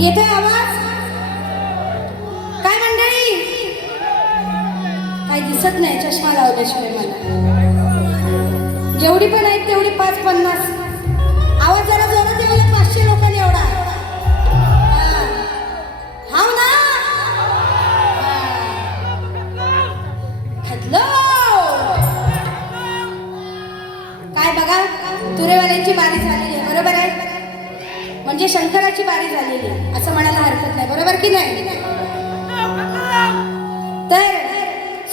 येतोय आवाज? काय मंडळी? काही दिसत नाही चष्मा लावल्याशिवाय मला. जेवढी पण आहेत तेवढी 5-50. आवाज जरा जोरात येऊया 500 लोकांनी एवढा. हाव ना? हॅलो. काय बघा, तुरेवाल्यांची बारी झालेली आहे, बरोबर आहे? म्हणजे शंकराची बारी झालेली असं म्हणायला हरकत नाही, बरोबर की नाही? तर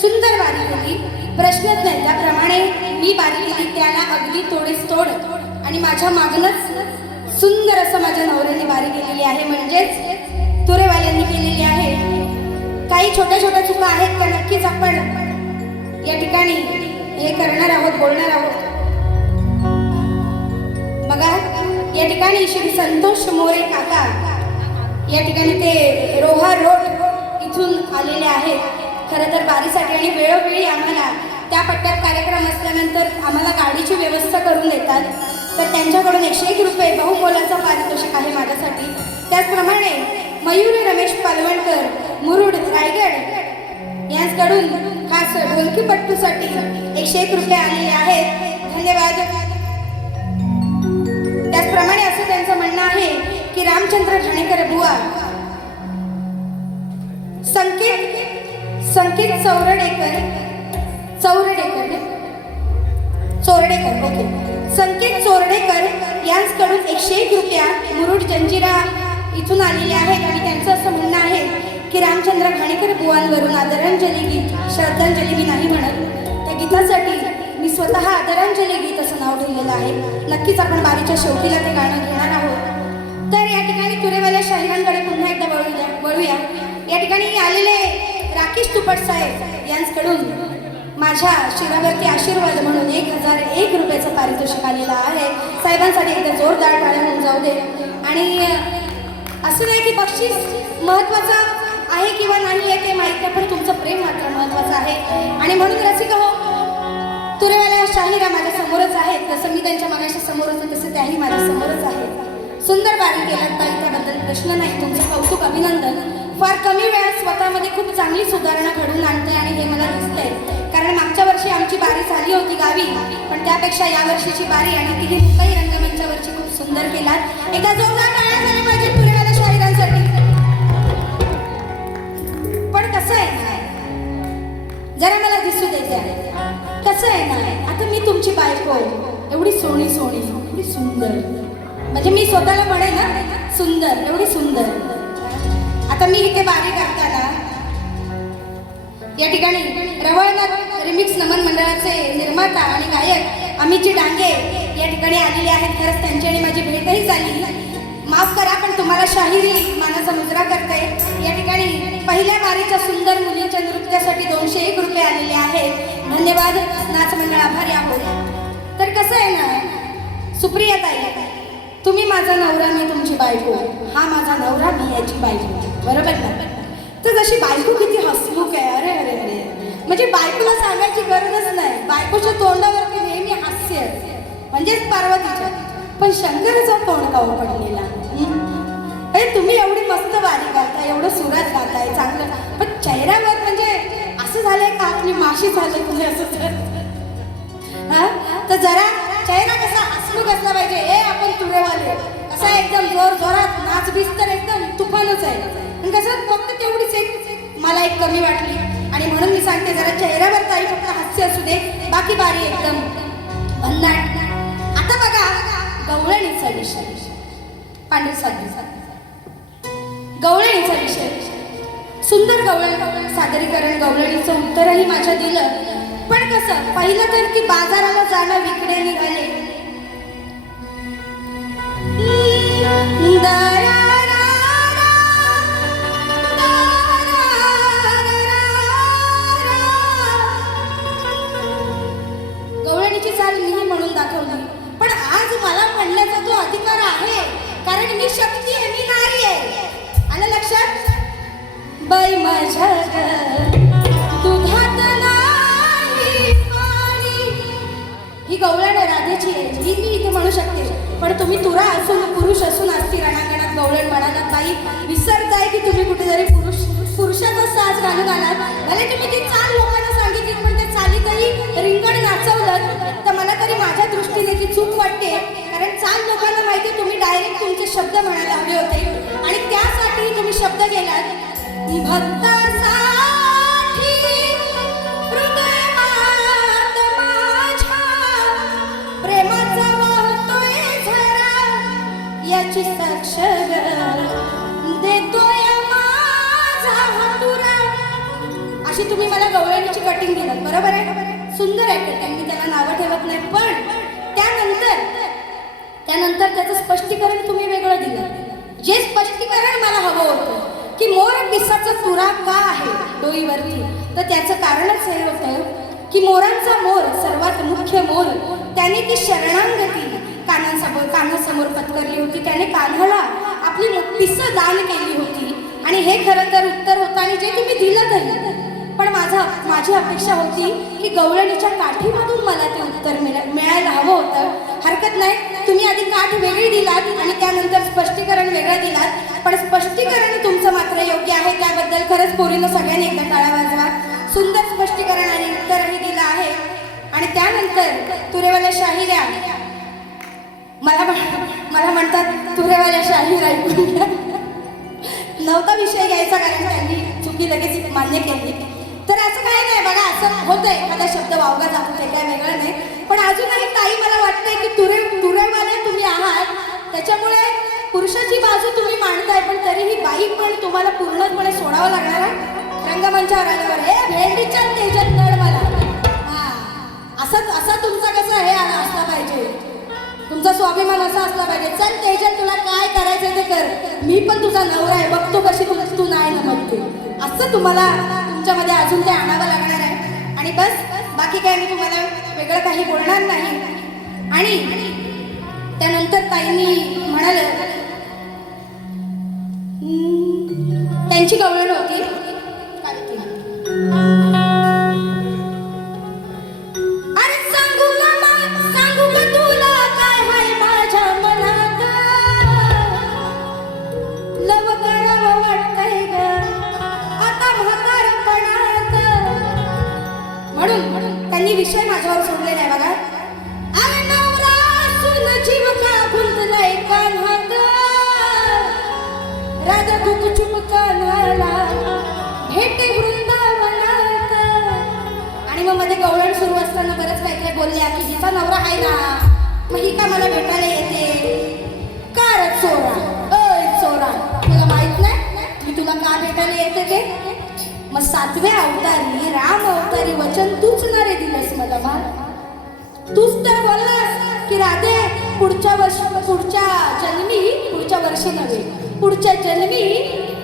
सुंदर बारी केली, प्रश्नच नाही. त्याप्रमाणे मी बारी केली, त्याला अगदी तोडीस तोड आणि माझ्या मागणच सुंदर असं माझ्या नवऱ्याने बारी केलेली आहे, म्हणजेच तुरेवाल्यांनी केलेली आहे. काही छोट्या छोट्या चुका आहेत त्या नक्कीच आपण या ठिकाणी हे करणार आहोत, बोलणार आहोत. बघा, या ठिकाणी श्री संतोष मोरे काका या ठिकाणी ते रोहा रोड इथून आलेले आहेत खरं तर बारीसाठी. आणि वेळोवेळी आम्हाला त्या पट्ट्यात कार्यक्रम असल्यानंतर आम्हाला गाडीची व्यवस्था करून देतात. तर त्यांच्याकडून 101 रुपये बहुमोलाचा पारितोषिक आहे माझ्यासाठी. त्याचप्रमाणे मयूर रमेश पालवणकर मुरुड रायगड यांच्याकडून खास ढोलकीपट्टूसाठी 101 रुपये आलेले आहेत. धन्यवाद. त्याचप्रमाणे असं त्यांचं म्हणणं आहे की रामचंद्र ठाणेकर बुवा संकेत चोरडेकर ओके, संकेत चोरडेकर यांच्याकडून 101 रुपया मुरुड जंजिरा इथून आलेले आहेत. आणि त्यांचं असं म्हणणं आहे की रामचंद्र ठाणेकर बुवांवरून आदरांजली गीत, श्रद्धांजली मी नाही म्हणत, त्या गीतासाठी मी स्वतः आदरांजली गीत असं नाव ठेवलेलं आहे. नक्कीच आपण बारीच्या शेवटीला ते गाणं घेणार आहोत. तर या ठिकाणी तुरेवाल्या शाहिरांकडे पुन्हा एकदा वळूया. या ठिकाणी आलेले राकेश तुपट साहेब यांच्याकडून माझ्या शिरावरती आशीर्वाद म्हणून 1001 रुपयाचं पारितोषिक आलेलं आहे. साहेबांसाठी एकदा जोरदार टाळ्या होऊन जाऊ दे. आणि असं नाही की बक्षीस महत्त्वाचं आहे किंवा नाही आहे ते माहीत नाही, पण तुमचं प्रेम मात्र महत्त्वाचं आहे. आणि म्हणून रसिक हो, तुरेवाल्या शाहिरा माझ्या समोरच आहेत. जसं मी त्यांच्या मगाशी समोर होतो तसं त्याही माझ्या समोरच आहेत. सुंदर बारी केलात ताई, त्याबद्दल प्रश्न नाही. तुमचं कौतुक, अभिनंदन. फार कमी वेळात स्वतःमध्ये खूप चांगली सुधारणा घडवून आणते आणि हे मला दिसतंय. कारण मागच्या वर्षी आमची बारी झाली होती गावी, पण त्यापेक्षा या वर्षीची बारी आणि ती मुंबई रंगमंचावरची खूप सुंदर केलात. एकदा जोरदार टाळ्या झाल्या पाहिजे तुरेवाल्या शाहिरांसाठी. पण कसं आहे ना, जरा मला दिसू देते. कसं आहे ना, आता मी तुमची बायको एवढी सोनी एवढी सुंदर, म्हणजे मी स्वतःला म्हणेन ना सुंदर, एवढी सुंदर. आता मी इथे बारी करताना या ठिकाणी रवळनाथ रिमिक्स नमन मंडळाचे निर्माता आणि गायक अमितजी डांगे या ठिकाणी आलेले आहेत. खरंच त्यांची आणि माझी भेटही झाली. माफ करा, पण तुम्हाला शाहिरी मानाचा मुजरा करते. या ठिकाणी पहिल्या बारीच्या सुंदर मुलींच्या नृत्यासाठी 201 रुपये आलेले आहेत. धन्यवाद. नाच मंडळ आभारी आहोत. तर कसं आहे ना सुप्रिया ताई, तुम्ही माझा नवरा, मी तुमची बायको. हा माझा नवरा, मी याची बायको, बरोबर ना? तर जशी बायको किती हसमुख आहे. अरे अरे अरे, म्हणजे बायकोला सांगायची गरजच नाही. बायकोच्या तोंडावरती नेहमी हास्य, म्हणजेच पार्वतीच्या. पण शंकराचा तोंड का पडलेला. अरे तुम्ही एवढी मस्त बारी गाताय, एवढं सुरात गाताय चांगलं, पण चेहऱ्यावर म्हणजे असं झालंय का आपली माशी झाली तुम्ही असं तर. हा, तर जरा चेहरा कसा हसमुख असला पाहिजे. आपण तुरेवाले कसा एकदम जोर जोरात नाच बीस तर एकदम तुफानच आहे. पण कसं फक्त तेवढीच एक मला एक कमी वाटली. आणि म्हणून मी सांगते जरा चेहऱ्यावर ताई फक्त हास्य असू दे, बाकी बारी एकदम भन्नाट. आता बघा गवळणीचा विषय, पांढरी साधी गवळणीचा विषय, सुंदर गवळण सादरीकरण, गवळणीचं उत्तरही माझ्या दिलं. पण कसं पहिलं तर की बाजाराला जाणं विकडे निघाले. दारा बाई माझ्या दुधात नाही पाणी. ही गवळण राधेची आहे, ही मी इथे म्हणू शकते. पण तुम्ही तुरा असून पुरुष असून असती रणांगणात गवळण म्हणाला ताई, विसरताय की तुम्ही कुठेतरी पुरुषाचा साज घालून आलात. भले तुम्ही ती चाल लोकांना सांगितली, पण त्या चालीतही रिंगण नाचवलं तर मला तरी माझ्या दृष्टीने ती चूक वाटते. कारण चाल लोकांना माहिती, तुम्ही डायरेक्ट तुमचे शब्द म्हणायला हवे होते आणि त्यासाठी तुम्ही शब्द गेलात. भक्तासाठी हृदयात माझ्या प्रेमाचा वाहतोय झरा, याची साक्ष देतोय माझा हातुरा. अशी तुम्ही मला गवळणीची कटिंग दिलं, बरोबर आहे. सुंदर आहे कटिंग, मी त्याला नावं ठेवत नाही. पण त्यानंतर त्याचं स्पष्टीकरण तुम्ही वेगळं दिलं. जे स्पष्टीकरण मला हवं होतं की मोर पिसाचा तुरा का आहे डोईवरती, तर त्याचं कारणच हे होतं की मोरांचा मोर, सर्वात मुख्य मोर, त्याने ती शरणांगती कानासमोर पत्करली होती. त्याने कान्हाला आपली पिसं दान केली होती आणि हे खरं तर उत्तर होतं आणि जे तुम्ही दिलं तरी. पण माझी अपेक्षा होती की गवळणीच्या काठीमधून मला ते उत्तर मिळायला हवं होतं. हरकत नाही, तुम्ही आधी काठ वेगळी दिलात आणि त्यानंतर स्पष्टीकरण वेगळं दिलात. पण स्पष्टीकरण तुमचं मात्र योग्य आहे, त्याबद्दल खरंच पोरीनं सगळ्यांनी एकदा टाळा वाजवा. सुंदर स्पष्टीकरण आणि उत्तरही दिलं आहे. आणि त्यानंतर तुरेवाल्या शाहिऱ्या मला म्हणतात, तुरेवाल्या शाहीर ऐकून घ्या. नव्हता विषय घ्यायचा, कारण त्यांनी चुकी लगेच मान्य केली. तर असं काही नाही बघा, असं होतंय, एखादा शब्द वावगा जातो, ते काय वेगळं नाही. पण अजूनही ताई मला वाटतंय की तुरेवाले तुम्ही आहात, त्याच्यामुळे पुरुषाची बाजू तुम्ही मांडताय, पण तरीही बाई पण तुम्हाला पूर्णपणे सोडावं लागणार आहे रंगमंचावर आल्यावर. हे भेंडीच्या तेजात नळ मला, असा तुमचा कसं हे असला पाहिजे, तुमचा स्वाभिमान असा असला पाहिजे. चल तेजात, तुला काय करायचं ते कर, मी पण तुझा नवरा आहे, बघतो कशी तू नाही नमतते. असं तुम्हाला तुमच्यामध्ये अजून ते आणावं लागणार आहे. आणि बस, बाकी काय मी तुम्हाला वेगळं काही बोलणार नाही. आणि त्यानंतर ताईंनी म्हणाले, त्यांची गवळण होती, अरे सांगू का तुला काय हाय माझ्या मनात, लव करावं वाटतंय ग आता म्हातारपणात. म्हणून त्यांनी विषय माझ्यावर सोडले नाही बघा. अरे नवरा असून जीव का गुंतलाय कान्हात, राधा गुपचूप कान्हाला भेटे वृंदावनात. आणि मग मध्ये गवळण सुरू असताना बरंच काही काही बोलल्या की हिचा नवरा आहे ना, मग ही का मला भेटायला येते का रे चोरा, अय चोरा, तुला माहित नाही मी तुला का भेटायला येते ते. मग 7व्या अवतारी राम अवतारी वचन तूच ना रे दिलंस मला बाळ. तूच तर बोललास की राधे पुढच्या जन्मी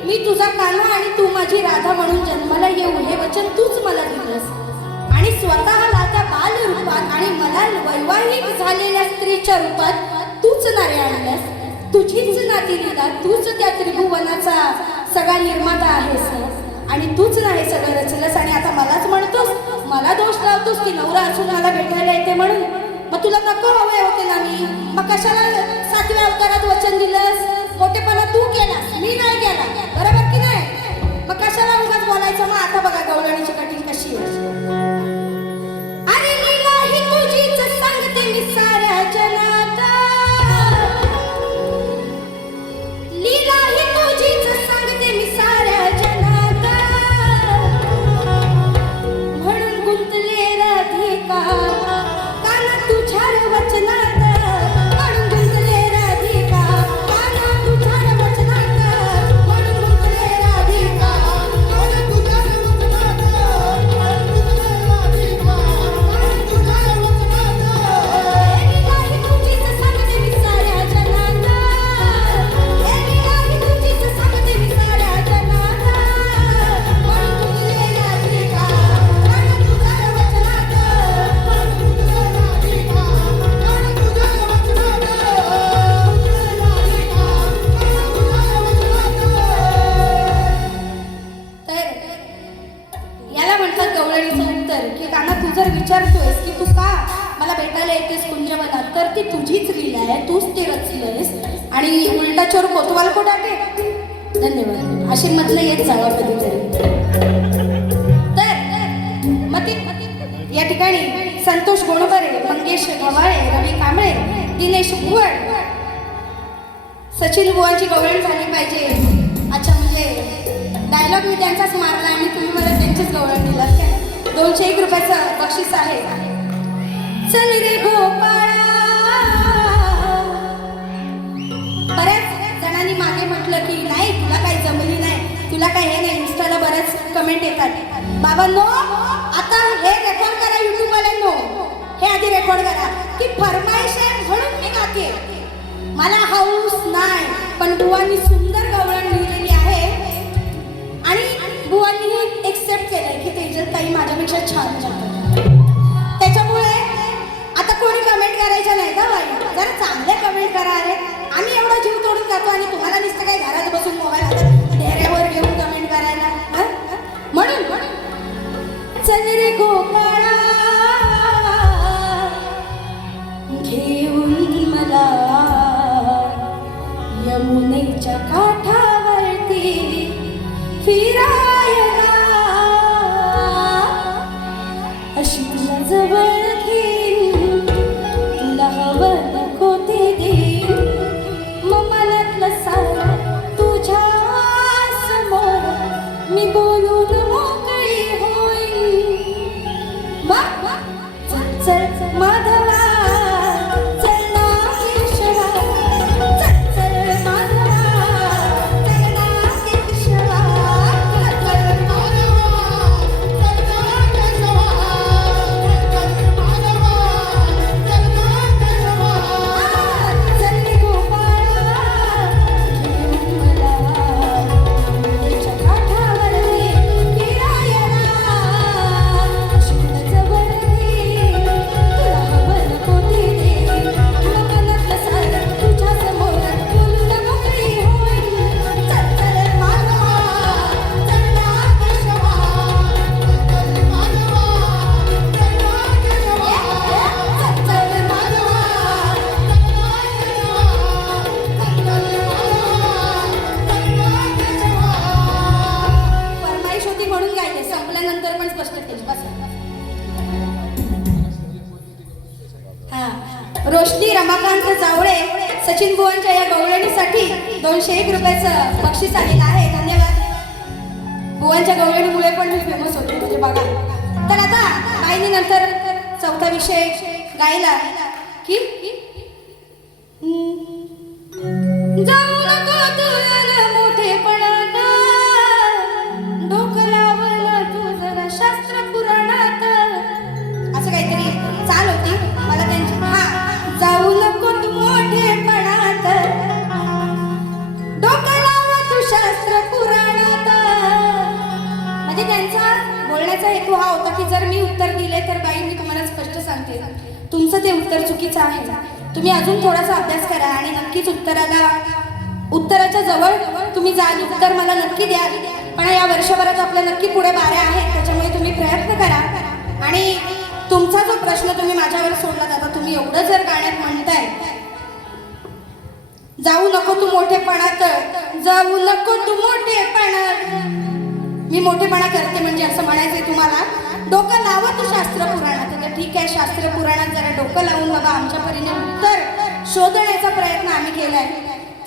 मी तुझा कान्हा आणि तू माझी राधा म्हणून जन्माला येऊ, हे वचन तूच मला दिलंस. आणि स्वतःला त्या बाल रूपात आणि मला वैवाहिक झालेल्या स्त्रीच्या रूपात तूच नारे आणल्यास. तुझीच नाती लीला, तूच त्या त्रिभुवनाचा सगळा निर्माता आहेस आणि तूच नाही सगळं रचलंस. आणि आता मलाच म्हणतोस, मला दोष लावतोस की नवरा असून मला भेटायला येते म्हणून. मग तुला नको हवे होते ना मी, मग कशाला 7व्या अवतारात वचन दिलंस. मोठेपणा तू केलास, मी नाही केला, बरोबर की नाही. मग कशाला उगाच बोलायचं. मग आता बघा गवळणीची कठीण कशी आहे. अरे लीला ही तुझीच सांगते मी साऱ्या जनात, लीला ही तुझीच सांगते मी साऱ्या जनात. म्हणून गुंतले राधिका काना तुझ्या वचनात, म्हणून गुंतले राधिका काना तुझ्या वचनात, म्हणून गुंतले राधिका काना तुझ्या वचनात. आणि उलटा चोर कोतवाल को डाके. धन्यवाद. अशी मधलं येत जावा कधीतरी. तर मग या ठिकाणी संतोष गोणबरे, मंगेश गवाळे, रवी कांबळे, दिनेश भुवड, सचिन बुवांची गवळण झाली पाहिजे. अच्छा, म्हणजे डायलॉग मी त्यांचाच मारला आणि तुम्ही मला त्यांचीच गवळण दिलात काय. 201 रुपयाचं बक्षीस आहे. चल रे गोपाळा. बऱ्याच जणांनी मागे म्हटलं की नाही तुला काही जमली नाही, तुला काही हे नाही. इंस्टाला बऱ्याच कमेंट येतात. बाबांनो, आता हे रेकॉर्ड करा, युट्यूब वाल्यांनो हे आधी रेकॉर्ड करा की फरमाईश आहे म्हणून मी गाते. मला हाऊस नाही, पण बुवांनी सुंदर गवळण लिहिलेली आहे आणि बुवांनी एक्सेप्ट केलंय की तेजल ताई माझ्यापेक्षा छान गातात. त्याच्यामुळे आता कोणी कमेंट करायच्या नाही का बाई, जरा चांगले कमेंट करा. अरे आम्ही एवढा जीव तोडून जातो आणि तुम्हाला नुसतं काय घरात बसून मोबाईल हातात ढेऱ्यावर घेऊन कमेंट करायला. म्हणून चल रे गोपाळा घेऊन मला यमुनेच्या काठावरती फिरायला. अशी तुला जवळ घेईन, तुला हवं नको ते देईन. मग मनातलं सारं तुझ्या समोर मी बोलून मोकळी होईन. मग चल चल माधवा, रोशनी रमाकांत जावळे, सचिन बुवांच्या या गवळणीसाठी 201 रुपयाचं बक्षीस आलेलं आहे. धन्यवाद. बुवांच्या गवळणीमुळे पण मी फेमस होते म्हणजे बघा. तर आता गायनी नंतर चौथा विषय गायला की जाऊ नको तुला मोठेपणात, डोकं लावलं तू जरा शास्त्र पुराणात. असं काहीतरी चाल होती मला त्यांची. जाऊ नको तू मोठेपणात, डोकं लाव तू शास्त्र पुराणात. म्हणजे त्यांचा बोलण्याचा हेतू हा होता की जर मी उत्तर दिले तर बाई मी तुम्हाला स्पष्ट सांगते तुमचं ते उत्तर चुकीचं आहे. तुम्ही अजून थोडासा अभ्यास करा आणि नक्कीच उत्तराच्या जवळ तुम्ही जाल. उत्तर मला नक्की द्याल. पण या वर्षभरात आपल्या नक्की पुढे बाऱ्या आहेत, त्याच्यामुळे तुम्ही प्रयत्न करा. आणि तुमचा जो प्रश्न तुम्ही माझ्यावर सोडला आता तुम्ही एवढं जर गाण्यात म्हणताय जाऊ नको तू मोठेपणात, जाऊ नको तू मोठेपणात. मी मोठेपणा करते म्हणजे असं म्हणायचंय तुम्हाला. डोकं लावा तू शास्त्र पुराणात. तर ठीक आहे, शास्त्र पुराणात जरा डोकं लावून बघा. आमच्या परीने उत्तर शोधण्याचा प्रयत्न आम्ही केलाय.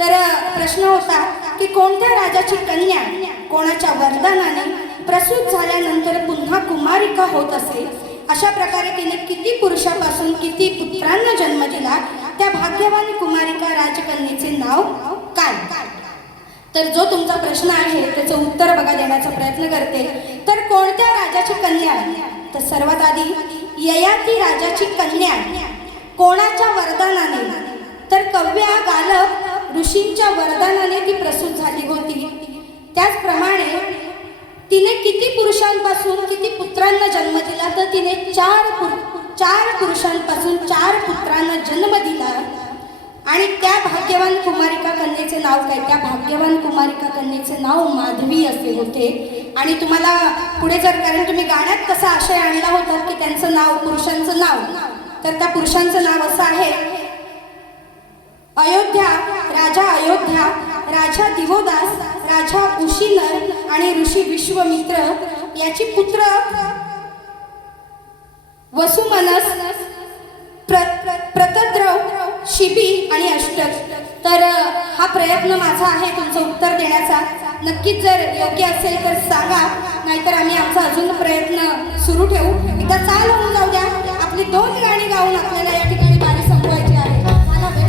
तर प्रश्न होता की कोणत्या राजाची कन्या कोणाच्या वरदानाने प्रसूत झाल्यानंतर पुन्हा कुमारिका होत असे, अशा प्रकारे तिने किती पुरुषापासून किती पुत्रांना जन्म दिला, त्या भाग्यवान कुमारिका राजकन्येचे नाव काय. तर जो तुमचा प्रश्न आहे त्याचं उत्तर बघा देण्याचा प्रयत्न करते. तर कोणत्या राजाची कन्या, तर सर्वात आधी ययाती राजाची कन्या कोणाच्या वरदानाने, तर कव्या गालव ऋषींच्या वरदानाने ती प्रसूत झाली होती. त्याचप्रमाणे तिने किती पुरुषांपासून किती पुत्रांना जन्म दिला, तर तिने चार पुरुषांपासून 4 पुत्रांना जन्म दिला. आणि त्या भाग्यवान कुमारिका कन्येचे नाव काय, त्या भाग्यवान कुमारिका कन्येचे नाव माधवी असे होते. आणि तुम्हाला पुढे जर, कारण तुम्ही गाण्यात कसा आशय आणला होता की त्यांचं नाव, पुरुषांचं नाव, तर त्या पुरुषांचं नाव असं आहे, अयोध्या राजा राजा दिवोदास, राजा उशिनर आणि ऋषी विश्वामित्र याची पुत्र वसुमनस, प्रतद्रव, शिबी आणि अष्टक. तर हा प्रयत्न माझा आहे तुमचं उत्तर देण्याचा. नक्कीच जर योग्य असेल तर सांगा, नाहीतर आम्ही आमचा अजून प्रयत्न सुरू ठेवू. एकदा चाल होऊन जाऊ द्या. आपली 2 गाणी गाऊन आपल्याला या ठिकाणी गाणी संपवायची आहे. झाला वेळ.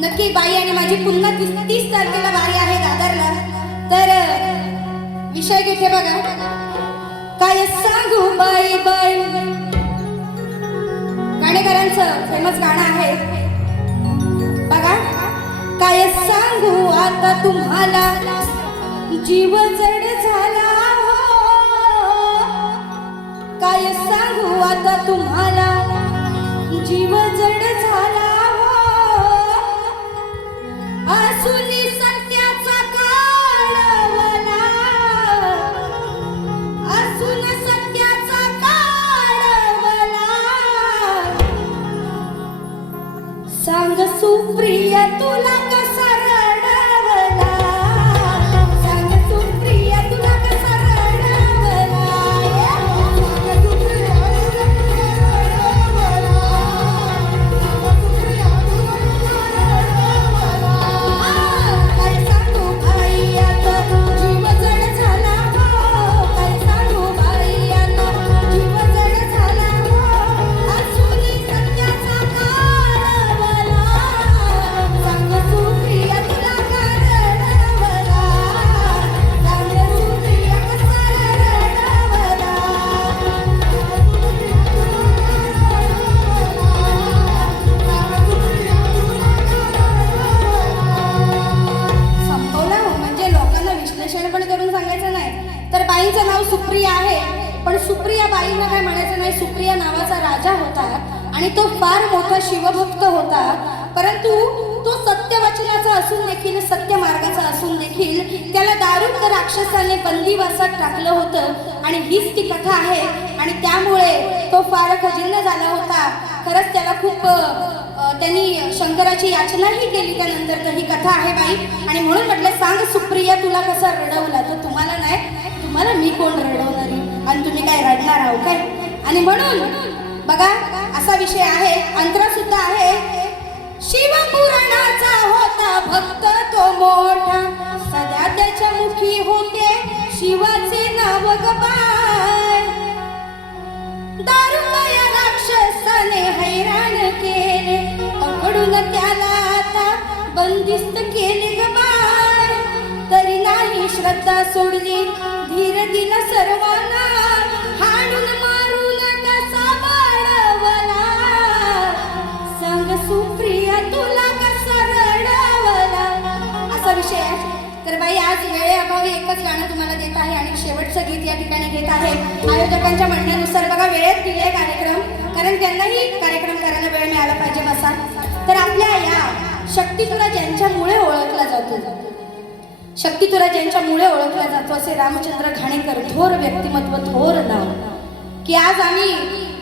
नक्की बाई आणि माझी पुन्हा 30 तारखेला वारी आहे दादरला. तर विषय घेते बघा. काय सांगू बाई बाई, गाणेकरांचं फेमस गाणं आहे बघा. काय सांगू आता तुम्हाला, जीव जड झाला हो. काय सांगू आता तुम्हाला, जीव जड झाला. आसुनी सत्याचा काढवला, आसून सत्याचा काढवला. सांग सुप्रिया तुला कसा रडवला, सांग सुप्रिया तुला कसा रडवला. बाईंचं नाव सुप्रिया आहे, पण सुप्रिया बाईंना काय म्हणायचं नाही. सुप्रिया नावाचा राजा होता आणि तो फार मोठा शिवभक्त होता. परंतु तो सत्यवचनाचा असून देखील, सत्य मार्गाचा असून देखील त्याला दारुक राक्षसाने बंदिवासात टाकलं होतं. आणि हीच ती कथा आहे. आणि त्यामुळे तो फार खजिन्न झाला होता. खरंच त्याला खूप त्यांनी शंकराची याचनाही केली त्यानंतर. तर ही कथा आहे बाई. आणि म्हणून म्हटलं सांग सुप्रिया तुला कसा रडवला. तर तुम्हाला नाही, तुम्हाला मी कोण रडवणारी, आणि तुम्ही काय रडणार आहो काय. आणि म्हणून बघा असा विषय आहे. अंतरा सुद्धा आहे. शिवपुराणाचा होता भक्त तो मोठा, सदा त्याच्या मुखी होते शिवाचे नाव गबाय. दारुमय राक्षसाने हैराण केले, पकडून त्याला आता बंदिस्त केले गबाय. तरी नाही श्रद्धा सोडली, धीर दिला सर्वांना, हाणून मारून कसा वाढवला. सांग सुप्रिया तुला कसा रडवला. असा विषय आहे. तर बाई आज वेळेअभावी एकच गाणं तुम्हाला देत आहे आणि शेवटचं गीत या ठिकाणी घेत आहे. आयोजकांच्या म्हणण्यानुसार बघा वेळेत दिले कार्यक्रम, कारण त्यांनाही कार्यक्रम करायला वेळ मिळाला पाहिजे बसा. तर आपल्या या शक्तितुरा ज्यांच्यामुळे ओळखला जातो, शक्तितुरा ज्यांच्यामुळे ओळखला जातो असे रामचंद्र घाणेकर, थोर व्यक्तिमत्व, थोर नाव. की आज आम्ही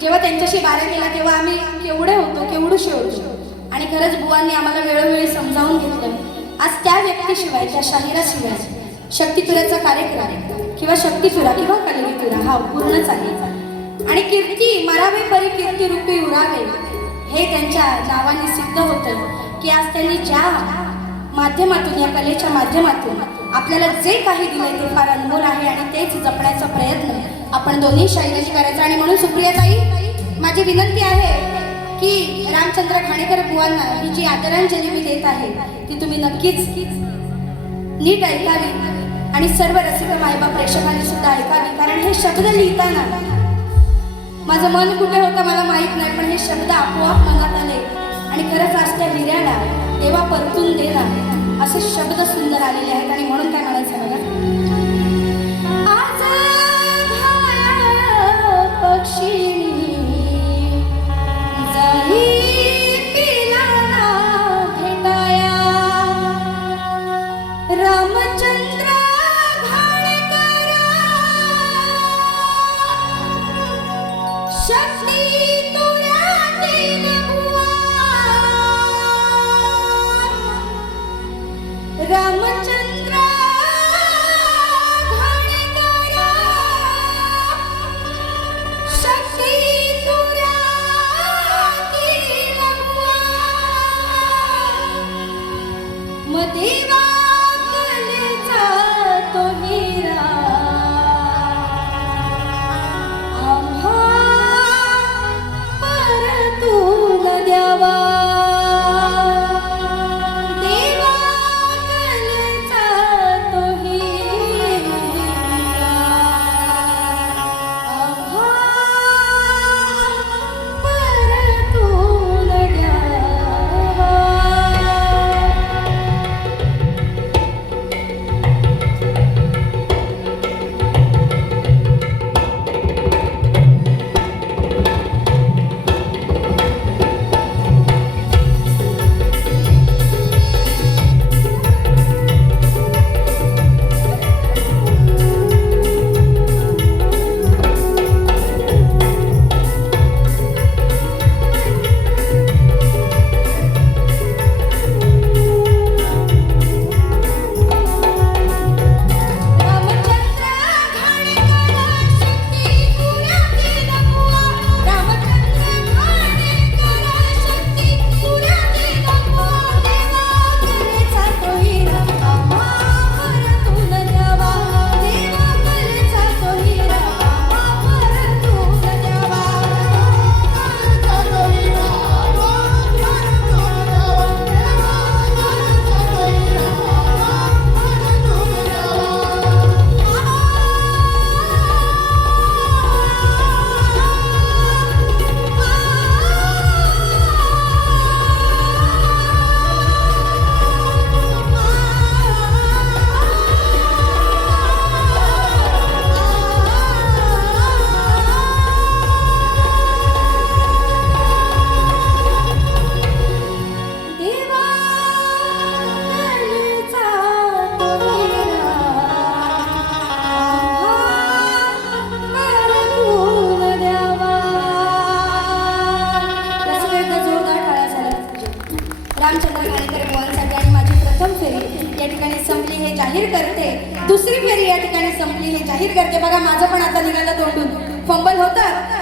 जेव्हा त्यांच्याशी बारावीला तेव्हा आम्ही केवढे होतो, केवढूशे होतो. आणि खरंच बुवांनी आम्हाला वेळोवेळी समजावून घेतलं. आज त्या व्यक्तीशिवाय, त्या शाहिराशिवाय शक्तितुऱ्याचा कार्यक्रम किंवा शक्तितुरा किंवा कलिगीतुरा हा पूर्णच आहे. आणि कीर्ती मरावे परी कीर्ती रूपी उरावे हे त्यांच्या नावाने सिद्ध होतं. की आज त्यांनी ज्या माध्यमातून, या कलेच्या माध्यमातून आपल्याला जे काही दिलंय ते फार अनमोल आहे. आणि तेच जपण्याचा प्रयत्न आपण दोन्ही शाहिरांनी करायचा. आणि म्हणून सुप्रियाताई माझी विनंती आहे की रामचंद्र घाणेकर बुवांना ही जी आदरांजली मी देत आहे ती तुम्ही नक्कीच नीट ऐकावी आणि सर्व रसिक मायबाप प्रेक्षकांनी सुद्धा ऐकावी. कारण हे हे शब्द लिहिताना माझं मन कुठे होतं मला माहित नाही, पण हे शब्द आपोआप मनात आले आणि खरंच आज त्या हिऱ्याला देवा परतून देला असे शब्द सुंदर आलेले आहेत. आणि म्हणून काय म्हणायचं बघा, आज धाया पक्षिणी जाई पिलाना भेटाया, रामचंद्र घाणेकर शक्ती तुरातील बुवा, रामचंद्र घाणेकर शक्ती तुरातील बुवा, मग देवा कलेचा तो हिरा आम्हा परतून द्यावा, देवा कलेचा तो हिरा आम्हा परतून द्यावा. रामचंद्र घाणेकर बुवांसाठी आणि माझी प्रथम फेरी या ठिकाणी संपली हे जाहीर करते. दुसरी फेरी या ठिकाणी संपली हे जाहीर करते. बघा माझं पण आता निघालं तोंडून, फंबल होतं